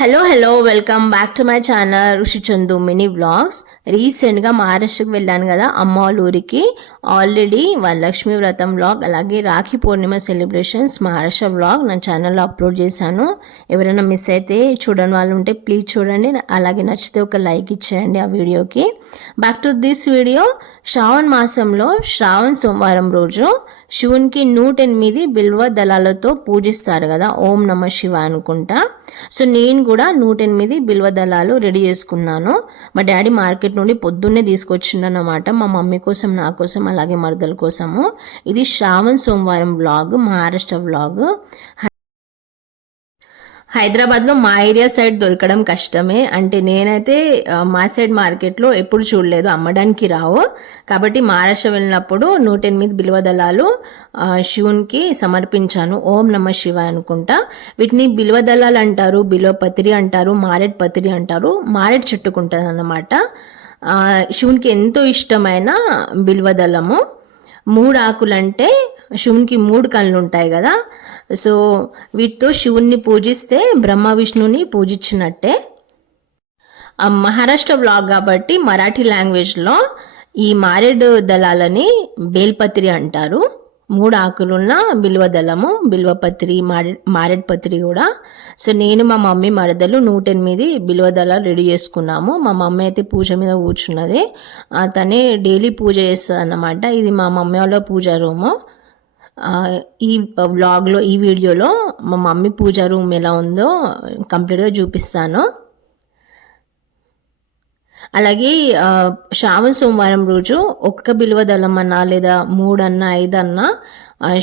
Hello welcome back to my channel ఋషి Chandu mini vlogs. రీసెంట్గా మహారాష్ట్రకి వెళ్ళాను కదా, అమ్మ వాళ్ళ ఊరికి. ఆల్రెడీ వరలక్ష్మి వ్రతం వ్లాగ్ అలాగే రాఖీ పూర్ణిమ సెలబ్రేషన్స్ మహారాష్ట్ర వ్లాగ్ నా ఛానల్లో అప్లోడ్ చేశాను. ఎవరైనా మిస్ అయితే చూడని వాళ్ళు ఉంటే ప్లీజ్ చూడండి, అలాగే నచ్చితే ఒక లైక్ ఇచ్చేయండి ఆ వీడియోకి. Back to this video. శ్రావణ మాసంలో శ్రావణ సోమవారం రోజు శివునికి 108 బిల్వ దళాలతో పూజిస్తారు కదా, ఓం నమ శివ అనుకుంటా. సో నేను కూడా 108 బిల్వ దళాలు రెడీ చేసుకున్నాను. మా డాడీ మార్కెట్ నుండి పొద్దున్నే తీసుకొచ్చిండనమాట, మా మమ్మీ కోసం, నా కోసం, అలాగే మరదల కోసము. ఇది శ్రావణ సోమవారం వ్లాగ్, మహారాష్ట్ర వ్లాగ్. హైదరాబాద్లో మా ఏరియా సైడ్ దొరకడం కష్టమే. అంటే నేనైతే మా సైడ్ మార్కెట్లో ఎప్పుడు చూడలేదు, అమ్మడానికి రావు. కాబట్టి మహారాష్ట్ర వెళ్ళినప్పుడు 108 బిల్వ దళాలు శివునికి సమర్పించాను. ఓం నమ శివ అనుకుంటా. వీటిని బిల్వ దళాలు అంటారు, బిల్వపత్రి అంటారు, మారేడ్ పత్రి అంటారు. మారేడ్ చెట్టుకుంటుంది అన్నమాట. శివునికి ఎంతో ఇష్టమైన బిల్వదళము. 3 ఆకులంటే శివునికి 3 కళ్ళు ఉంటాయి కదా. సో వీటితో శివుణ్ణి పూజిస్తే బ్రహ్మ విష్ణుని పూజించినట్టే. మహారాష్ట్ర వ్లాగ్ కాబట్టి మరాఠీ లాంగ్వేజ్లో ఈ మారేడు దళాలని బేల్పత్రి అంటారు. 3 ఆకులున్న బిల్వదళము, బిల్వపత్రి, మారేడ్ పత్రి కూడా. సో నేను మా మమ్మీ మరదలు 108 బిల్వదళాలు రెడీ చేసుకున్నాము. మా మమ్మీ అయితే పూజ మీద కూర్చున్నది, తనే డైలీ పూజ చేస్తుంది అన్నమాట. ఇది మా మమ్మీ వాళ్ళ పూజా రూము. ఈ వ్లాగ్లో, ఈ వీడియోలో మా మమ్మీ పూజా రూమ్ ఎలా ఉందో కంప్లీట్గా చూపిస్తాను. అలాగే శ్రావణ సోమవారం రోజు ఒక్క బిల్వదళం అన్నా, లేదా 3 అన్నా, 5 అన్నా,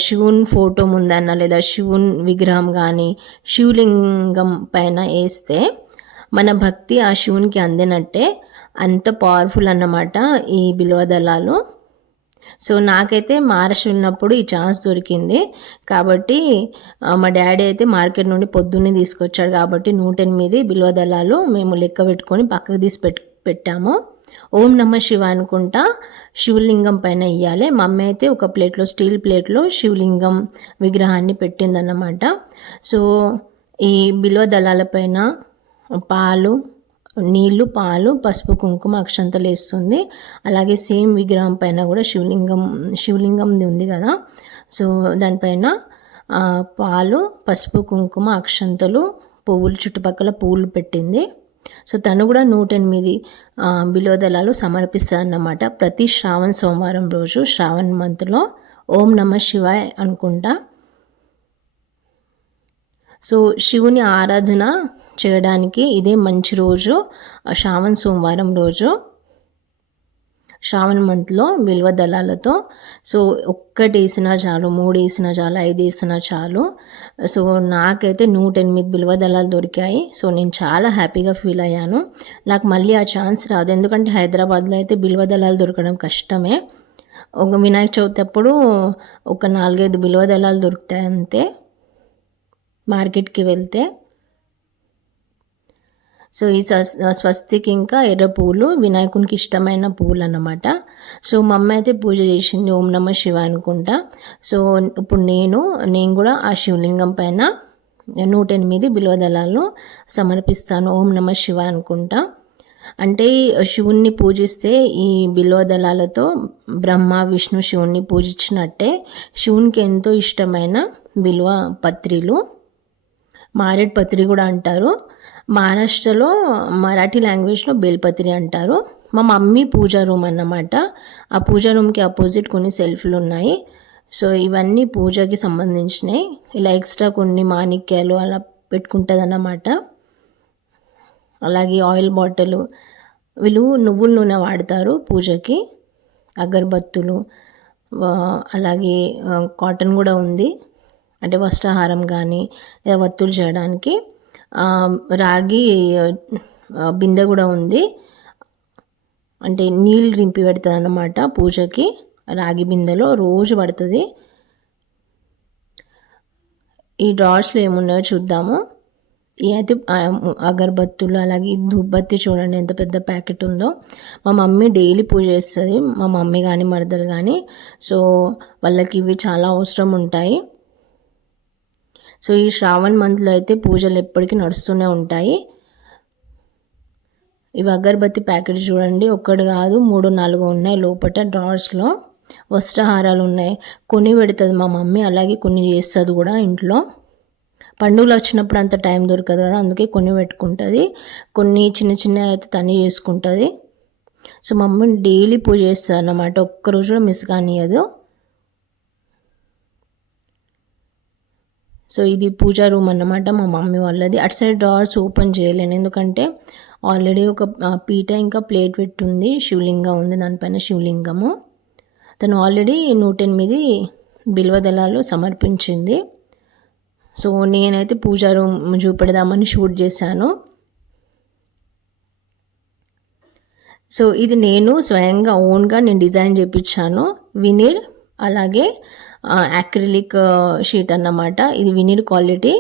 శివుని ఫోటో ముందన్నా, లేదా శివుని విగ్రహం కానీ శివలింగం పైన వేస్తే మన భక్తి ఆ శివునికి అందినట్టే. అంత పవర్ఫుల్ అన్నమాట ఈ బిల్వదళాలు. సో నాకైతే మహారాష్ట్ర వెళ్ళినప్పుడు ఈ ఛాన్స్ దొరికింది కాబట్టి మా డాడీ అయితే మార్కెట్ నుండి పొద్దున్నే తీసుకొచ్చాడు కాబట్టి 108 బిల్వ దళాలు మేము లెక్క పెట్టుకొని పక్కకు తీసి పెట్టాము. ఓం నమ శివ అనుకుంటా శివలింగం పైన ఇయ్యాలి. మా అమ్మ అయితే ఒక ప్లేట్లో, స్టీల్ ప్లేట్లో శివలింగం విగ్రహాన్ని పెట్టిందన్నమాట. సో ఈ బిల్వ దళాల పైన పాలు, నీళ్లు, పాలు, పసుపు, కుంకుమ, అక్షంతలు వేస్తుంది. అలాగే సేమ్ విగ్రహం పైన కూడా శివలింగంది ఉంది కదా, సో దానిపైన పాలు, పసుపు, కుంకుమ, అక్షంతలు, పువ్వులు, చుట్టుపక్కల పువ్వులు పెట్టింది. సో తను కూడా 108 బిల్వదళాలు సమర్పిస్తారన్నమాట ప్రతి శ్రావణ సోమవారం రోజు, శ్రావణ మంత్లో. ఓం నమ శివాయ్ అనుకుంటా. సో శివుని ఆరాధన చేయడానికి ఇదే మంచి రోజు, శ్రావణ సోమవారం రోజు, శ్రావణ మంత్లో బిల్వ దళాలతో. సో 1 వేసినా చాలు, 3 వేసినా చాలు, 5 వేసినా చాలు. సో నాకైతే 108 బిల్వ దళాలు దొరికాయి. సో నేను చాలా హ్యాపీగా ఫీల్ అయ్యాను. నాకు మళ్ళీ ఆ ఛాన్స్ రాదు, ఎందుకంటే హైదరాబాద్లో అయితే బిల్వ దళాలు దొరకడం కష్టమే. ఒక వినాయక చవితి అప్పుడు ఒక 4-5 బిల్వ దళాలు దొరుకుతాయి అంతే మార్కెట్కి వెళ్తే. సో ఈ స్వస్తికి ఇంకా ఎర్ర పూలు వినాయకునికి ఇష్టమైన పూలు అన్నమాట. సో మా అమ్మ అయితే పూజ చేసింది ఓం నమ శివ అనుకుంటా. సో ఇప్పుడు నేను కూడా ఆ శివలింగం పైన 108 బిల్వదళాలు సమర్పిస్తాను ఓం నమ శివ అనుకుంటా. అంటే శివుణ్ణి పూజిస్తే ఈ బిల్వదళాలతో బ్రహ్మ విష్ణు శివుణ్ణి పూజించినట్టే. శివునికి ఎంతో ఇష్టమైన బిల్వ పత్రిలు, మారేడ్ పత్రి కూడా అంటారు. మహారాష్ట్రలో మరాఠీ లాంగ్వేజ్లో బేల్పత్రి అంటారు. మా మమ్మీ పూజా రూమ్ అన్నమాట. ఆ పూజా రూమ్కి అపోజిట్ కొన్ని సెల్ఫ్లు ఉన్నాయి. సో ఇవన్నీ పూజకి సంబంధించినవి. ఇలా ఎక్స్ట్రా కొన్ని మాణిక్యాలు అలా పెట్టుకుంటుంది అన్నమాట. అలాగే ఆయిల్ బాటిల్, వీళ్ళు నువ్వుల నూనె వాడతారు పూజకి, అగరబత్తులు, అలాగే కాటన్ కూడా ఉంది, అంటే వస్త్రహారం కానీ లేదా వత్తులు చేయడానికి. రాగి బిందె కూడా ఉంది, అంటే నీళ్ళు రింపి పెడుతుంది అన్నమాట పూజకి. రాగి బిందెలో రోజు పడుతుంది. ఈ డ్రార్స్లో ఏమున్నాయో చూద్దాము. అయితే అగరబత్తులు, అలాగే ధూపబత్తి చూడండి ఎంత పెద్ద ప్యాకెట్ ఉందో. మా మమ్మీ డైలీ పూజ చేస్తుంది, మా మమ్మీ కానీ మరదలు కానీ. సో వాళ్ళకి ఇవి చాలా అవసరం ఉంటాయి. సో ఈ శ్రావణ్ మంత్లో అయితే పూజలు ఎప్పటికీ నడుస్తూనే ఉంటాయి. ఇవి అగరబత్తి ప్యాకెట్ చూడండి, ఒక్కటి కాదు 3-4 ఉన్నాయి లోపల డ్రావర్స్లో. వస్త్రహారాలు ఉన్నాయి, కొన్ని పెడుతుంది మా మమ్మీ, అలాగే కొన్ని చేస్తుంది కూడా ఇంట్లో. పండుగలు వచ్చినప్పుడు అంత టైం దొరకదు కదా, అందుకే కొన్ని పెట్టుకుంటుంది, కొన్ని చిన్న చిన్న అయితే తను చేసుకుంటుంది. సో మమ్మీ డైలీ పూజ చేస్తుంది అన్నమాట, ఒక్కరోజు కూడా మిస్ కానియదు. సో ఇది పూజా రూమ్ అన్నమాట మా మమ్మీ వాళ్ళది. అటు సైడ్ డ్రావర్స్ ఓపెన్ చేయలేను, ఎందుకంటే ఆల్రెడీ ఒక పీట ఇంకా ప్లేట్ పెట్టుంది, శివలింగం ఉంది దానిపైన శివలింగము. తను ఆల్రెడీ 108 బిల్వదళాలు సమర్పించింది. సో నేనైతే పూజా రూమ్ చూపెడదామని షూట్ చేశాను. సో ఇది నేను స్వయంగా ఓన్గా నేను డిజైన్ చేయించాను. వినీర్ అలాగే యాక్రిలిక్ షీట్ అన్నమాట. ఇది వినీర్ క్వాలిటీ,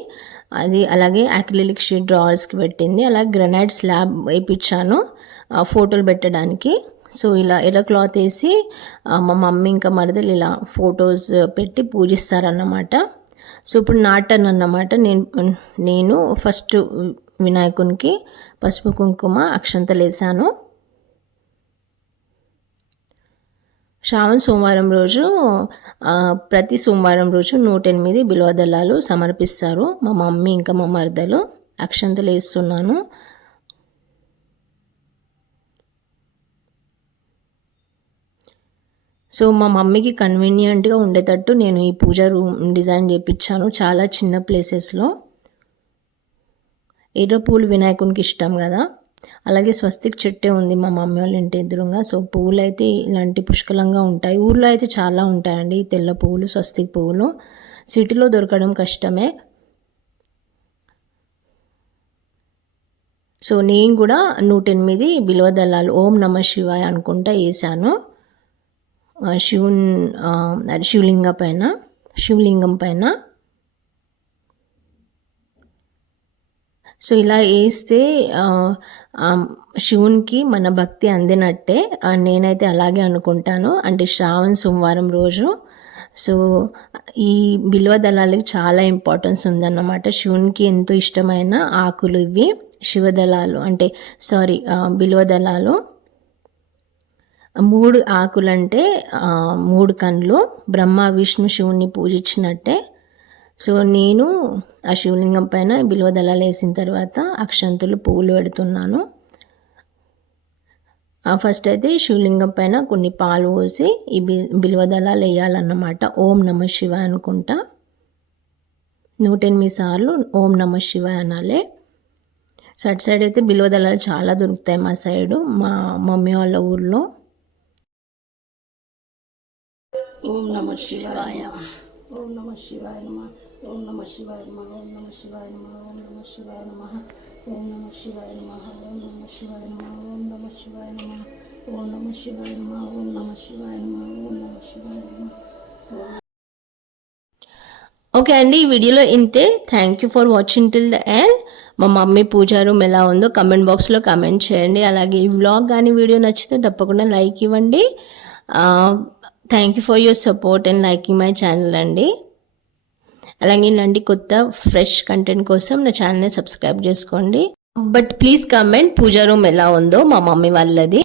అది అలాగే యాక్రిలిక్ షీట్ డ్రావర్స్కి పెట్టింది. అలాగే గ్రనైట్ స్లాబ్ వేయించాను ఫోటోలు పెట్టడానికి. సో ఇలా ఎర్ర క్లాత్ వేసి మా మమ్మీ ఇంకా మరదలు ఇలా ఫొటోస్ పెట్టి పూజిస్తారన్నమాట. సో ఇప్పుడు నా టర్న్ అన్నమాట. నేను ఫస్ట్ వినాయకునికి పసుపు కుంకుమ అక్షంతలు వేసాను. శ్రావణ సోమవారం రోజు ప్రతి సోమవారం రోజు 108 బిల్వదళాలు సమర్పిస్తారు మా మమ్మీ ఇంకా మా మరదలు. అక్షంతలు వేస్తున్నాను. సో మా మమ్మీకి కన్వీనియంట్గా ఉండేటట్టు నేను ఈ పూజ రూమ్ డిజైన్ చేయించాను, చాలా చిన్న ప్లేసెస్లో. ఎర్ర పూలు వినాయకునికి ఇష్టం కదా, అలాగే స్వస్తిక్ చెట్టే ఉంది మా మమ్మీ వాళ్ళ ఇంటి ఎదురుగా. సో పువ్వులు అయితే ఇలాంటి పుష్కలంగా ఉంటాయి, ఊర్లో అయితే చాలా ఉంటాయండి తెల్ల పువ్వులు, స్వస్తిక్ పువ్వులు. సిటీలో దొరకడం కష్టమే. సో నేను కూడా 108 బిల్వదళాలు ఓం నమ శివాయ అనుకుంటా వేసాను శివలింగం పైన. సో ఇలా వేస్తే శివునికి మన భక్తి అందినట్టే, నేనైతే అలాగే అనుకుంటాను. అంటే శ్రావణ సోమవారం రోజు సో ఈ బిల్వదళాలకి చాలా ఇంపార్టెన్స్ ఉందన్నమాట. శివునికి ఎంతో ఇష్టమైన ఆకులు ఇవి శివదళాలు, అంటే బిల్వదళాలు. 3 ఆకులంటే 3 కన్నులు, బ్రహ్మ విష్ణు శివుణ్ణి పూజించినట్టే. సో నేను ఆ శివలింగం పైన బిల్వదళాలు వేసిన తర్వాత అక్షంతులు పువ్వులు పెడుతున్నాను. ఫస్ట్ అయితే శివలింగం పైన కొన్ని పాలు పోసి ఈ బిల్వదళాలు వేయాలన్నమాట. ఓం నమ శివాయ అనుకుంటా 108 సార్లు ఓం నమ శివాయ అనాలి. సో అటు సైడ్ అయితే బిల్వదళాలు చాలా దొరుకుతాయి మా సైడు, మా మమ్మీ వాళ్ళ ఊర్లో. ఓం నమ శివాయ, ఓం నమ శివాయ నమ, ఓం నమ శివాయ నమ, ఓం నమ శివాయ నమ, ఓం నమ శివాయ నమ, ఓం నమ శివాయ నమ, ఓం నమ శివాయ నమ, ఓం నమ శివాయ నమ, ఓం నమ శివాయ నమ, ఓం నమ శివాయ నమ, ఓం నమ శివాయ నమ. ఓకే అండి, ఈ వీడియోలో ఇంతే. Thank you for watching till the end. మా మమ్మీ పూజా రూమ్ ఎలా ఉందో కమెంట్ బాక్స్లో కమెంట్ చేయండి. అలాగే ఈ వ్లాగ్ కానీ వీడియో నచ్చితే తప్పకుండా లైక్ ఇవ్వండి. Thank you for your support and liking my channel అండి. అలాగే ఇలాంటి కొత్త ఫ్రెష్ కంటెంట్ కోసం నా ఛానల్ని సబ్స్క్రైబ్ చేసుకోండి. But please comment pooja room ఎలా ఉందో మా మమ్మీ వాళ్ళది.